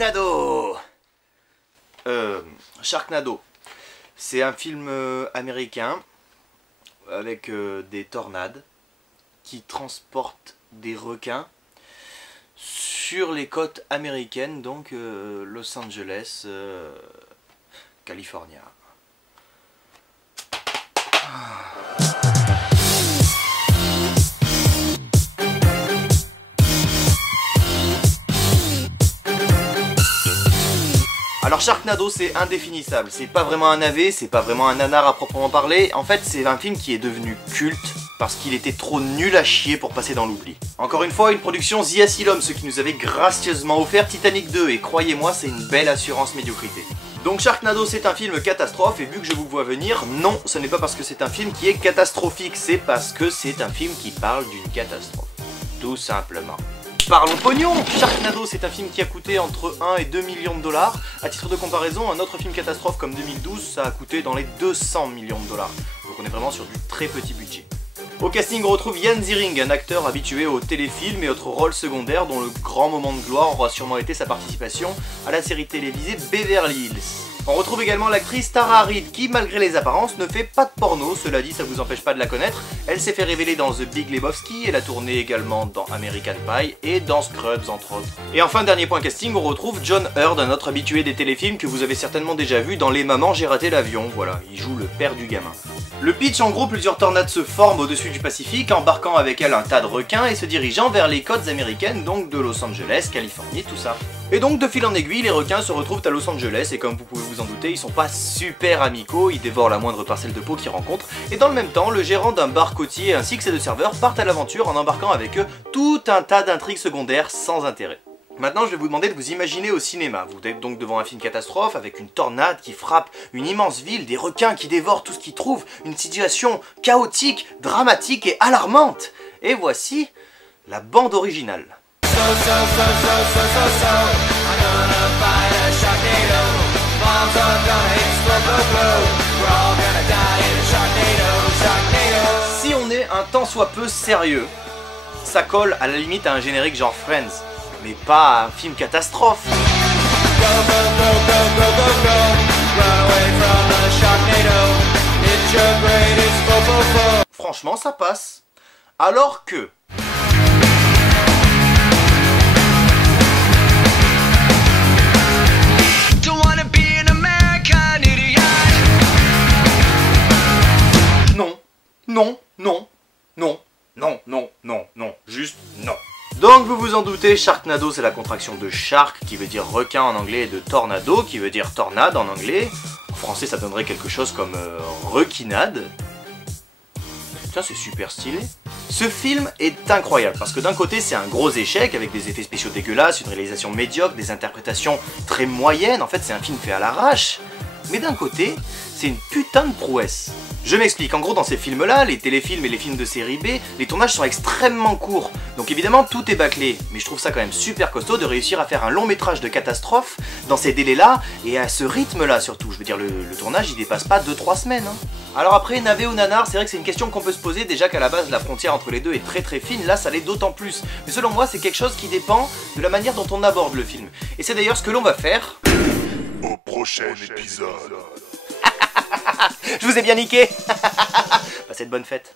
Sharknado. Sharknado, c'est un film américain avec des tornades qui transportent des requins sur les côtes américaines, donc Los Angeles, California. Alors Sharknado, c'est indéfinissable, c'est pas vraiment un navet, c'est pas vraiment un nanar à proprement parler. En fait, c'est un film qui est devenu culte parce qu'il était trop nul à chier pour passer dans l'oubli. Encore une fois, une production The Asylum, ceux qui nous avaient gracieusement offert Titanic 2, et croyez-moi, c'est une belle assurance médiocrité. Donc Sharknado, c'est un film catastrophe, et vu que je vous vois venir, non, ce n'est pas parce que c'est un film qui est catastrophique, c'est parce que c'est un film qui parle d'une catastrophe. Tout simplement. Parlons pognon. Sharknado, c'est un film qui a coûté entre 1 et 2 millions de dollars. À titre de comparaison, un autre film catastrophe comme 2012, ça a coûté dans les 200 millions de dollars. Donc on est vraiment sur du très petit budget. Au casting, on retrouve Ian Ziering, un acteur habitué aux téléfilms et autres rôles secondaires dont le grand moment de gloire aura sûrement été sa participation à la série télévisée Beverly Hills. On retrouve également l'actrice Tara Reid qui, malgré les apparences, ne fait pas de porno, cela dit ça vous empêche pas de la connaître. Elle s'est fait révéler dans The Big Lebowski, elle a tourné également dans American Pie et dans Scrubs entre autres. Et enfin, dernier point casting, on retrouve John Heard, un autre habitué des téléfilms que vous avez certainement déjà vu dans Les Mamans j'ai raté l'avion, voilà, il joue le père du gamin. Le pitch, en gros, plusieurs tornades se forment au-dessus du Pacifique, embarquant avec elles un tas de requins et se dirigeant vers les côtes américaines, donc de Los Angeles, Californie, tout ça. Et donc de fil en aiguille, les requins se retrouvent à Los Angeles et comme vous pouvez vous en douter, ils sont pas super amicaux, ils dévorent la moindre parcelle de peau qu'ils rencontrent. Et dans le même temps, le gérant d'un bar côtier ainsi que ses deux serveurs partent à l'aventure en embarquant avec eux tout un tas d'intrigues secondaires sans intérêt. Maintenant, je vais vous demander de vous imaginer au cinéma. Vous êtes donc devant un film catastrophe avec une tornade qui frappe une immense ville, des requins qui dévorent tout ce qu'ils trouvent, une situation chaotique, dramatique et alarmante. Et voici la bande originale. Si on est un tant soit peu sérieux, ça colle à la limite à un générique genre Friends, mais pas à un film catastrophe. Franchement, ça passe. Alors que... Non, juste non. Donc vous vous en doutez, Sharknado c'est la contraction de shark qui veut dire requin en anglais et de tornado qui veut dire tornade en anglais. En français ça donnerait quelque chose comme requinade. Putain, c'est super stylé. Ce film est incroyable parce que d'un côté c'est un gros échec avec des effets spéciaux dégueulasses, une réalisation médiocre, des interprétations très moyennes, en fait c'est un film fait à l'arrache. Mais d'un côté, c'est une putain de prouesse. Je m'explique, en gros dans ces films-là, les téléfilms et les films de série B, les tournages sont extrêmement courts. Donc évidemment tout est bâclé, mais je trouve ça quand même super costaud de réussir à faire un long métrage de catastrophe dans ces délais-là et à ce rythme-là surtout. Je veux dire, le tournage il dépasse pas 2-3 semaines. Hein. Alors après, navet ou nanar, c'est vrai que c'est une question qu'on peut se poser, déjà qu'à la base la frontière entre les deux est très très fine, là ça l'est d'autant plus. Mais selon moi c'est quelque chose qui dépend de la manière dont on aborde le film. Et c'est d'ailleurs ce que l'on va faire au prochain épisode. Je vous ai bien niqué. Passez de bonnes fêtes.